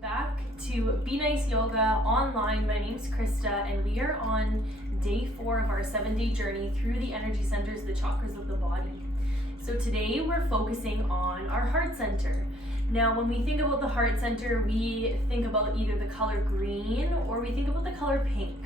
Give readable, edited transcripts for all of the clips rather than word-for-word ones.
Back to Be Nice Yoga online. My name's Krista and we are on day 4 of our 7-day journey through the energy centers, the chakras of the body. So today we're focusing on our heart center. Now when we think about the heart center, we think about either the color green or we think about the color pink.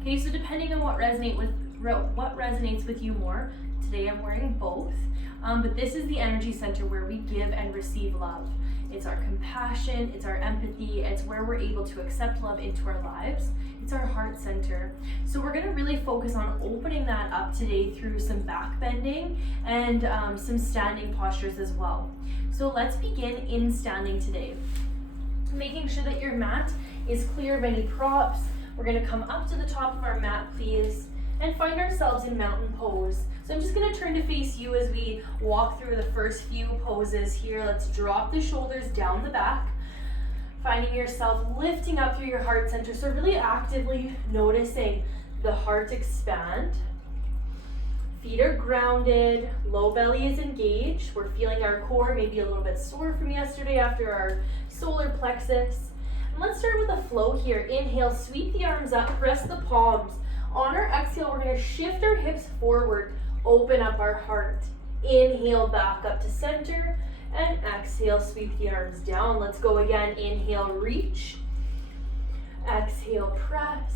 Okay, so depending on what resonates with you more, today I'm wearing both, but this is the energy center where we give and receive love. It's our compassion, it's our empathy, it's where we're able to accept love into our lives. It's our heart center. So we're gonna really focus on opening that up today through some back bending and some standing postures as well. So let's begin in standing today. Making sure that your mat is clear of any props. We're gonna come up to the top of our mat, please, and find ourselves in mountain pose. So I'm just gonna turn to face you as we walk through the first few poses here. Let's drop the shoulders down the back, finding yourself lifting up through your heart center. So really actively noticing the heart expand. Feet are grounded, low belly is engaged. We're feeling our core maybe a little bit sore from yesterday after our solar plexus. And let's start with a flow here. Inhale, sweep the arms up, press the palms. On our exhale, we're gonna shift our hips forward, open up our heart. Inhale, back up to center, and exhale, sweep the arms down. Let's go again. Inhale, reach. Exhale, press.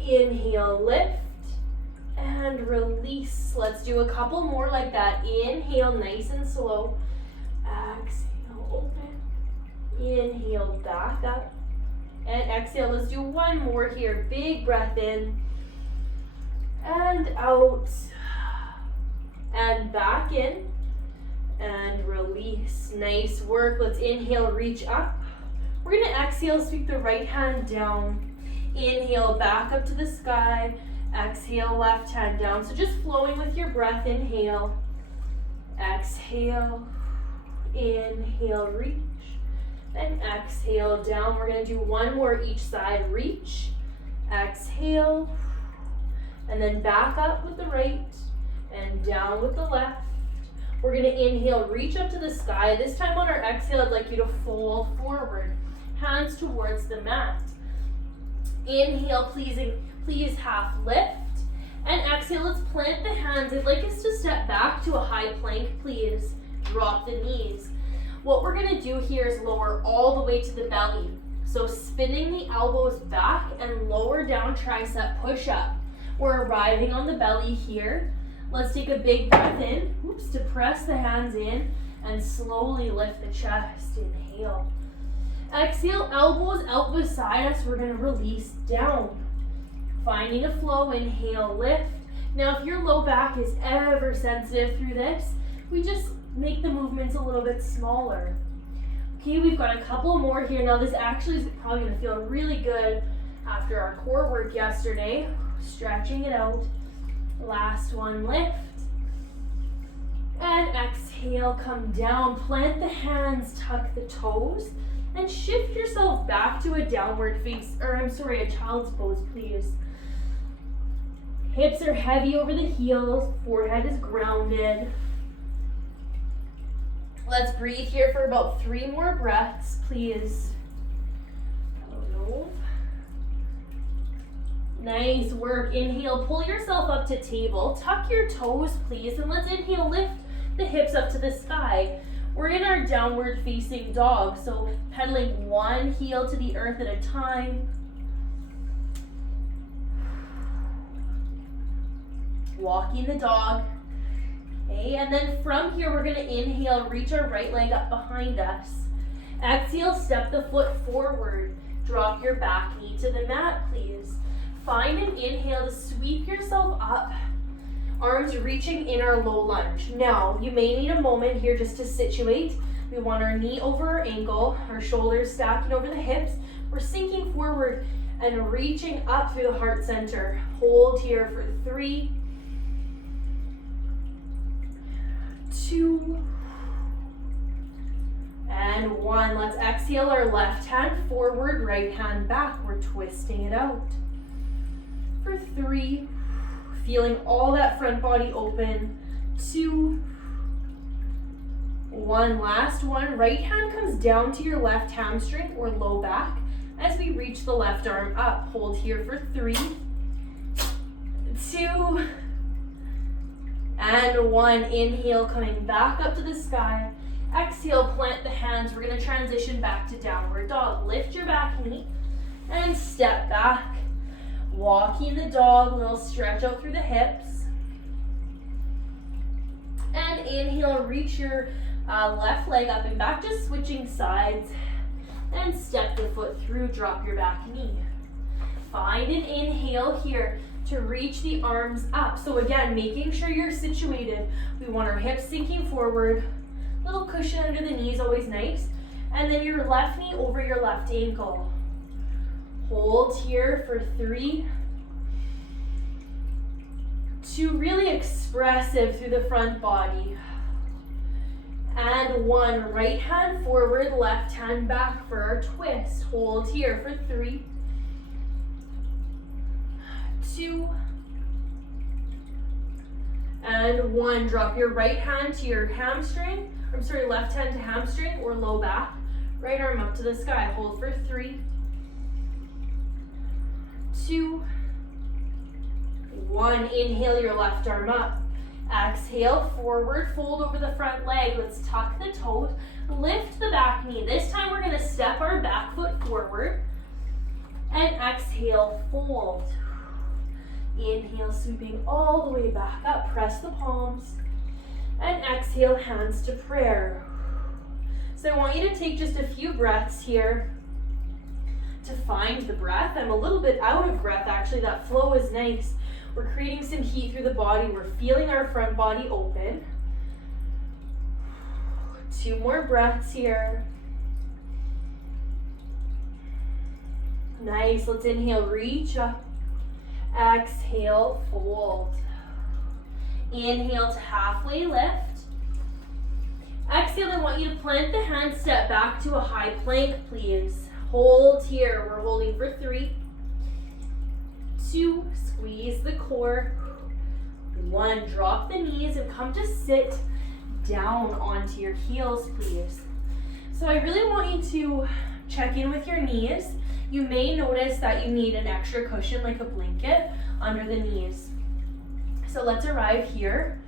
Inhale, lift, and release. Let's do a couple more like that. Inhale, nice and slow. Exhale, open. Inhale, back up. And exhale, let's do one more here. Big breath in and out and back in and release. Nice work. Let's inhale, reach up. We're gonna exhale, sweep the right hand down. Inhale, back up to the sky. Exhale, left hand down. So just flowing with your breath. Inhale, exhale, inhale, reach. And exhale down. We're going to do one more each side. Reach, exhale, and then back up with the right and down with the left. We're going to inhale, reach up to the sky. This time on our exhale, I'd like you to fold forward, hands towards the mat. Inhale, please half lift. And exhale, let's plant the hands. I'd like us to step back to a high plank, please. Drop the knees. What we're gonna do here is lower all the way to the belly. So spinning the elbows back and lower down tricep push up. We're arriving on the belly here. Let's take a big breath in, to press the hands in and slowly lift the chest. Inhale. Exhale, elbows out beside us. We're gonna release down. Finding a flow, inhale, lift. Now if your low back is ever sensitive through this, we just make the movements a little bit smaller. Okay, we've got a couple more here. Now this actually is probably gonna feel really good after our core work yesterday. Stretching it out. Last one, lift. And exhale, come down. Plant the hands, tuck the toes, and shift yourself back to a a child's pose, please. Hips are heavy over the heels, forehead is grounded. Let's breathe here for about 3 more breaths, please. Nice work. Inhale, pull yourself up to table. Tuck your toes, please, and let's inhale, lift the hips up to the sky. We're in our downward facing dog, so pedaling one heel to the earth at a time. Walking the dog. Okay, and then from here, we're gonna inhale, reach our right leg up behind us. Exhale, step the foot forward. Drop your back knee to the mat, please. Find an inhale to sweep yourself up. Arms reaching in our low lunge. Now, you may need a moment here just to situate. We want our knee over our ankle, our shoulders stacking over the hips. We're sinking forward and reaching up through the heart center. Hold here for 3, 2, and 1. Let's exhale our left hand forward, right hand back. We're twisting it out. For 3, feeling all that front body open. 2, One last one. Right hand comes down to your left hamstring or low back as we reach the left arm up. Hold here for 3, 2, and 1. Inhale, coming back up to the sky. Exhale, plant the hands. We're going to transition back to downward dog. Lift your back knee and step back. Walking the dog, little stretch out through the hips. And inhale, reach your left leg up and back, just switching sides. And step the foot through, drop your back knee. Find an inhale here to reach the arms up. So again, making sure you're situated. We want our hips sinking forward. Little cushion under the knees, always nice. And then your left knee over your left ankle. Hold here for 3, 2, really expressive through the front body. And 1, right hand forward, left hand back for our twist. Hold here for 3, 2, and 1. Drop your right hand to your hamstring. Left hand to hamstring or low back. Right arm up to the sky. Hold for 3, 2, 1. Inhale your left arm up. Exhale, forward fold over the front leg. Let's tuck the toes. Lift the back knee. This time we're going to step our back foot forward. And exhale, fold. Inhale, sweeping all the way back up. Press the palms. And exhale, hands to prayer. So I want you to take just a few breaths here to find the breath. I'm a little bit out of breath, actually. That flow is nice. We're creating some heat through the body. We're feeling our front body open. 2 more breaths here. Nice. Let's inhale, reach up. Exhale, fold. Inhale to halfway lift. Exhale, I want you to plant the hand, step back to a high plank, please. Hold here. We're holding for 3, 2, squeeze the core. 1, drop the knees and come to sit down onto your heels, please. So I really want you to check in with your knees. You may notice that you need an extra cushion, like a blanket, under the knees. So let's arrive here.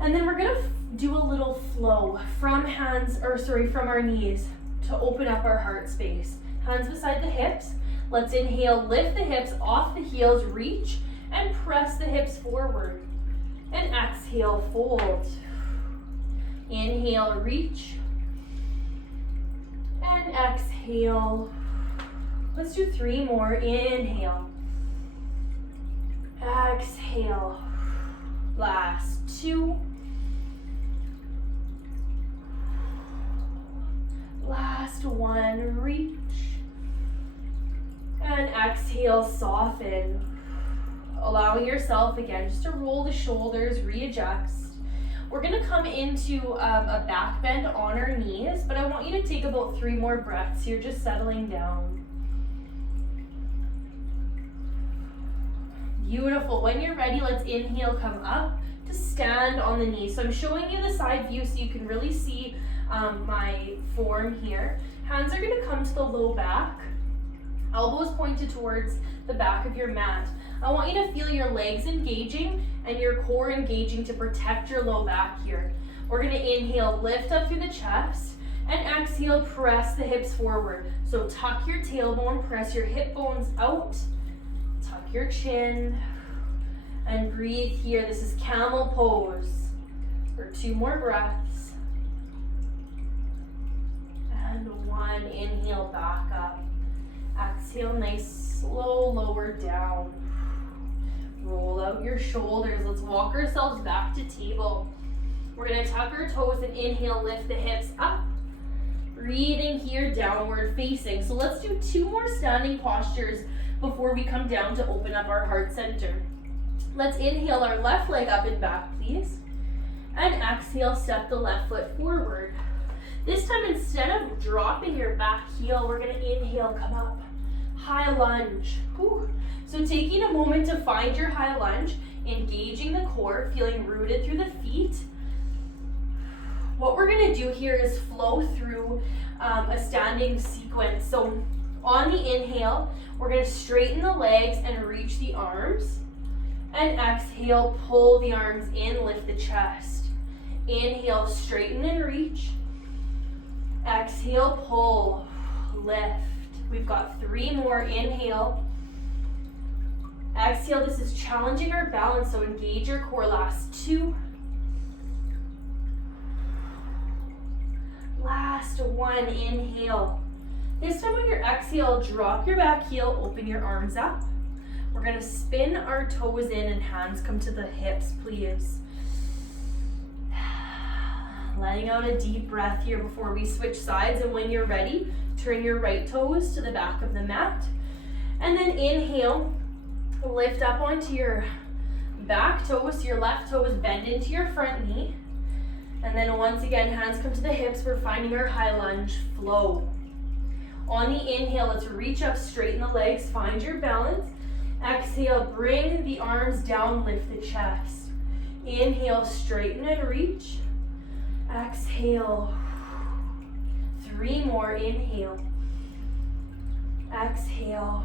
And then we're gonna do a little flow from our knees to open up our heart space. Hands beside the hips. Let's inhale, lift the hips off the heels, reach and press the hips forward. And exhale, fold. Inhale, reach. And exhale. Let's do 3 more. Inhale. Exhale. Last 2. Last 1. Reach. And exhale, soften. Allowing yourself again just to roll the shoulders, readjust. We're gonna come into a back bend on our knees, but I want you to take about 3 more breaths here, just settling down. Beautiful. When you're ready, let's inhale, come up to stand on the knees. So I'm showing you the side view so you can really see my form here. Hands are gonna come to the low back. Elbows pointed towards the back of your mat. I want you to feel your legs engaging and your core engaging to protect your low back here. We're gonna inhale, lift up through the chest, and exhale, press the hips forward. So tuck your tailbone, press your hip bones out, tuck your chin, and breathe here. This is camel pose for 2 more breaths. And 1, inhale, back up. Exhale, nice, slow, lower down. Roll out your shoulders. Let's walk ourselves back to table. We're gonna tuck our toes and inhale, lift the hips up. Breathing here, downward facing. So let's do 2 more standing postures before we come down to open up our heart center. Let's inhale our left leg up and back, please. And exhale, step the left foot forward. This time, instead of dropping your back heel, we're gonna inhale, come up. High lunge. Whew. So taking a moment to find your high lunge, engaging the core, feeling rooted through the feet. What we're gonna do here is flow through a standing sequence. So on the inhale, we're gonna straighten the legs and reach the arms. And exhale, pull the arms in, lift the chest. Inhale, straighten and reach. Exhale, pull, lift. We've got 3 more. Inhale. Exhale, this is challenging our balance, so engage your core. Last 2. Last 1, inhale. This time on your exhale, drop your back heel, open your arms up. We're gonna spin our toes in and hands come to the hips, please. Letting out a deep breath here before we switch sides, and when you're ready, turn your right toes to the back of the mat. And then inhale, lift up onto your back toes, your left toes bend into your front knee. And then once again, hands come to the hips. We're finding our high lunge flow. On the inhale, let's reach up, straighten the legs, find your balance. Exhale, bring the arms down, lift the chest. Inhale, straighten and reach. Exhale. 3 more, inhale. Exhale.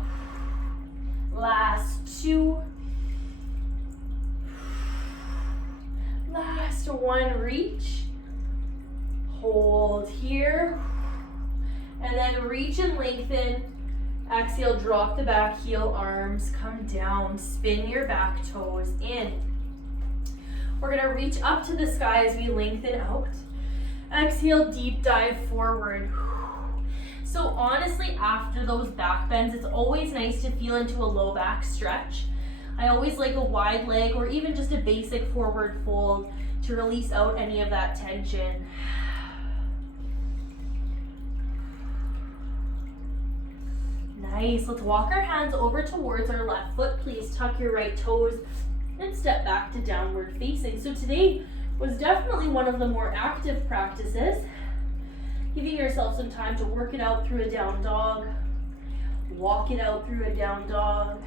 Last 2. Last 1, reach. Hold here. And then reach and lengthen. Exhale, drop the back heel, arms come down. Spin your back toes in. We're gonna reach up to the sky as we lengthen out. Exhale, deep dive forward. So honestly, after those back bends, it's always nice to feel into a low back stretch. I always like a wide leg or even just a basic forward fold to release out any of that tension. Nice. Let's walk our hands over towards our left foot. Please tuck your right toes and step back to downward facing. So today was definitely one of the more active practices. Giving yourself some time to work it out through a down dog. Walk it out through a down dog.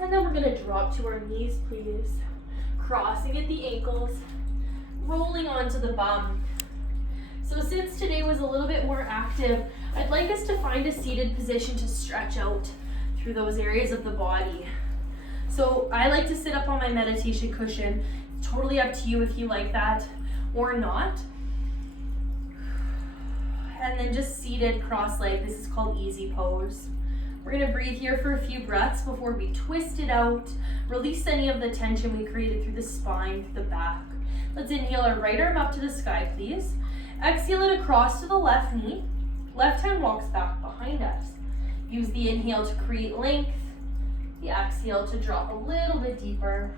And then we're gonna drop to our knees, please. Crossing at the ankles, rolling onto the bum. So since today was a little bit more active, I'd like us to find a seated position to stretch out through those areas of the body. So I like to sit up on my meditation cushion. It's totally up to you if you like that or not. And then just seated cross-legged. This is called easy pose. We're gonna breathe here for a few breaths before we twist it out. Release any of the tension we created through the spine, through the back. Let's inhale our right arm up to the sky, please. Exhale it across to the left knee. Left hand walks back behind us. Use the inhale to create length. The exhale to drop a little bit deeper.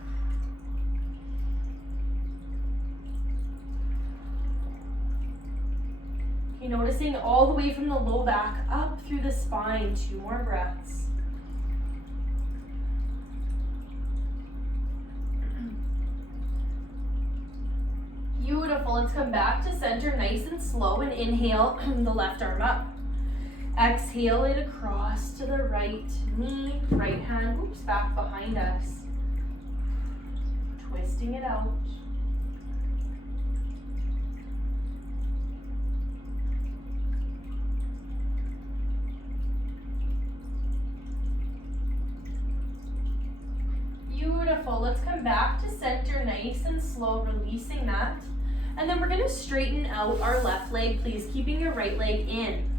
Okay, noticing all the way from the low back up through the spine. 2 more breaths. Beautiful. Let's come back to center nice and slow and inhale the left arm up. Exhale it across to the right knee, right hand, back behind us. Twisting it out. Beautiful. Let's come back to center nice and slow, releasing that. And then we're going to straighten out our left leg, please, keeping your right leg in.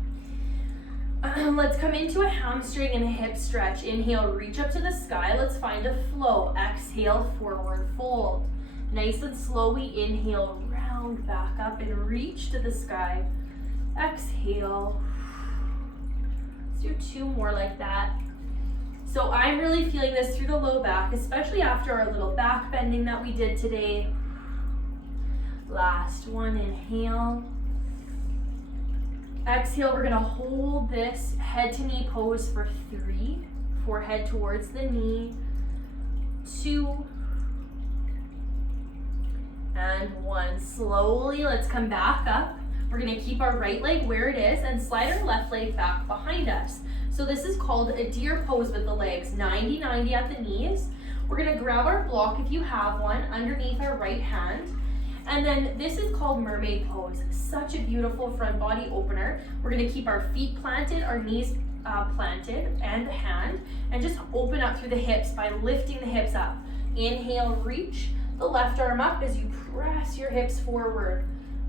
Let's come into a hamstring and a hip stretch. Inhale, reach up to the sky. Let's find a flow. Exhale, forward fold. Nice and slow, we inhale, round back up and reach to the sky. Exhale. Let's do 2 more like that. So I'm really feeling this through the low back, especially after our little back bending that we did today. Last one, inhale. Exhale, we're gonna hold this head to knee pose for 3. Forehead towards the knee. 2. And 1. Slowly, let's come back up. We're gonna keep our right leg where it is and slide our left leg back behind us. So this is called a deer pose with the legs, 90-90 at the knees. We're gonna grab our block if you have one underneath our right hand. And then this is called mermaid pose. Such a beautiful front body opener. We're gonna keep our feet planted, our knees planted, and the hand, and just open up through the hips by lifting the hips up. Inhale, reach the left arm up as you press your hips forward,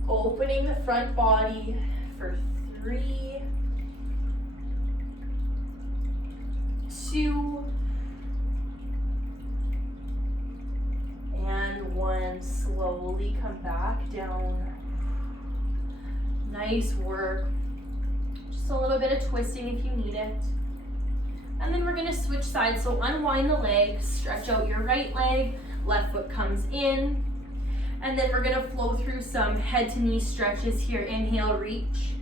opening the front body for 3, 2, and 1. Slowly come back down. Nice work. Just a little bit of twisting if you need it. And then we're gonna switch sides. So unwind the leg, stretch out your right leg, left foot comes in. And then we're gonna flow through some head to knee stretches here. Inhale, reach.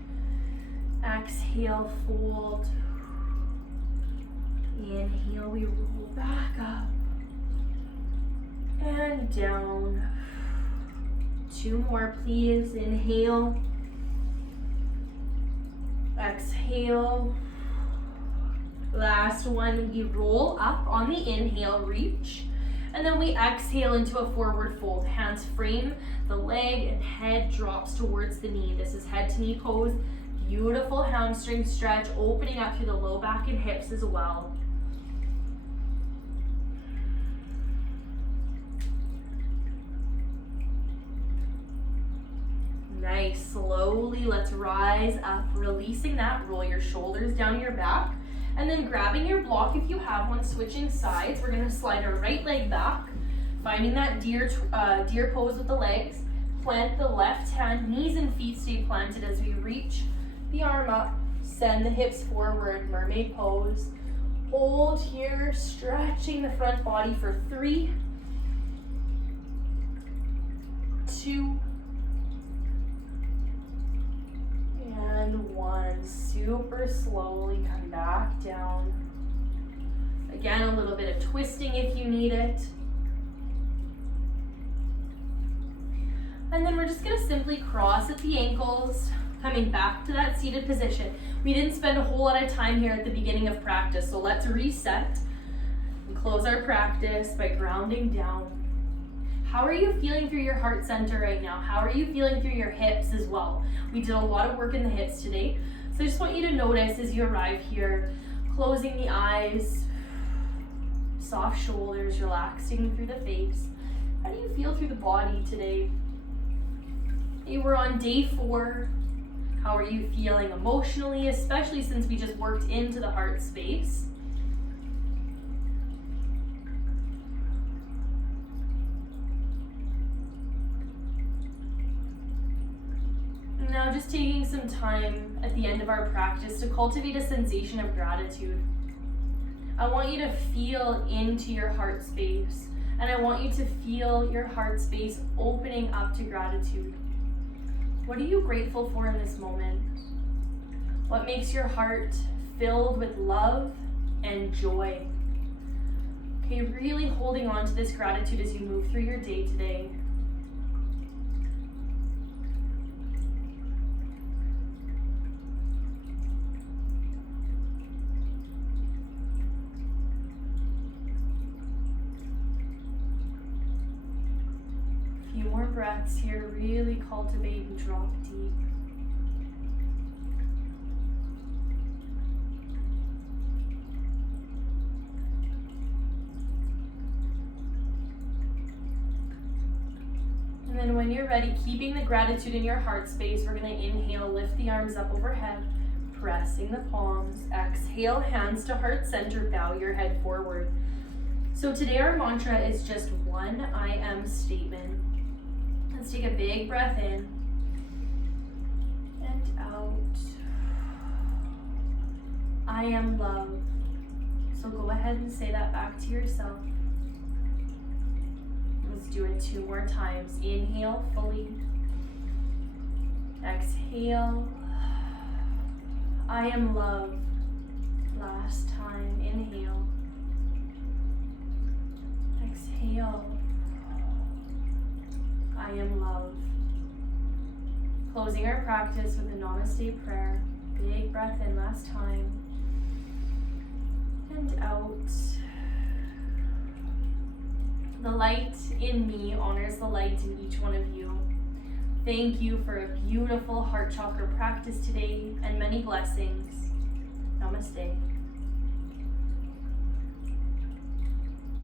Exhale, fold. Inhale, we roll back up. And down. 2 more, please. Inhale. Exhale. Last one, we roll up on the inhale, reach. And then we exhale into a forward fold. Hands frame the leg and head drops towards the knee. This is head to knee pose. Beautiful hamstring stretch, opening up through the low back and hips as well. Nice, slowly let's rise up, releasing that, roll your shoulders down your back, and then grabbing your block if you have one, switching sides. We're gonna slide our right leg back, finding that deer pose with the legs, plant the left hand, knees and feet stay planted as we reach the arm up, send the hips forward, mermaid pose. Hold here, stretching the front body for 3, 2, and 1. Super slowly come back down. Again, a little bit of twisting if you need it. And then we're just gonna simply cross at the ankles, coming back to that seated position. We didn't spend a whole lot of time here at the beginning of practice, so let's reset and close our practice by grounding down. How are you feeling through your heart center right now? How are you feeling through your hips as well? We did a lot of work in the hips today. So I just want you to notice as you arrive here, closing the eyes, soft shoulders, relaxing through the face. How do you feel through the body today? Hey, we're on day 4. How are you feeling emotionally, especially since we just worked into the heart space? Now just taking some time at the end of our practice to cultivate a sensation of gratitude. I want you to feel into your heart space, and I want you to feel your heart space opening up to gratitude. What are you grateful for in this moment? What makes your heart filled with love and joy? Okay, really holding on to this gratitude as you move through your day today. Few more breaths here to really cultivate and drop deep. And then when you're ready, keeping the gratitude in your heart space, we're going to inhale, lift the arms up overhead, pressing the palms. Exhale, hands to heart center, bow your head forward. So today our mantra is just one I am statement. Let's take a big breath in and out. I am love. So go ahead and say that back to yourself. Let's do it 2 more times. Inhale fully. Exhale. I am love. Last time. Inhale. Exhale. I am love. Closing our practice with a namaste prayer. Big breath in last time. And out. The light in me honors the light in each one of you. Thank you for a beautiful heart chakra practice today and many blessings. Namaste.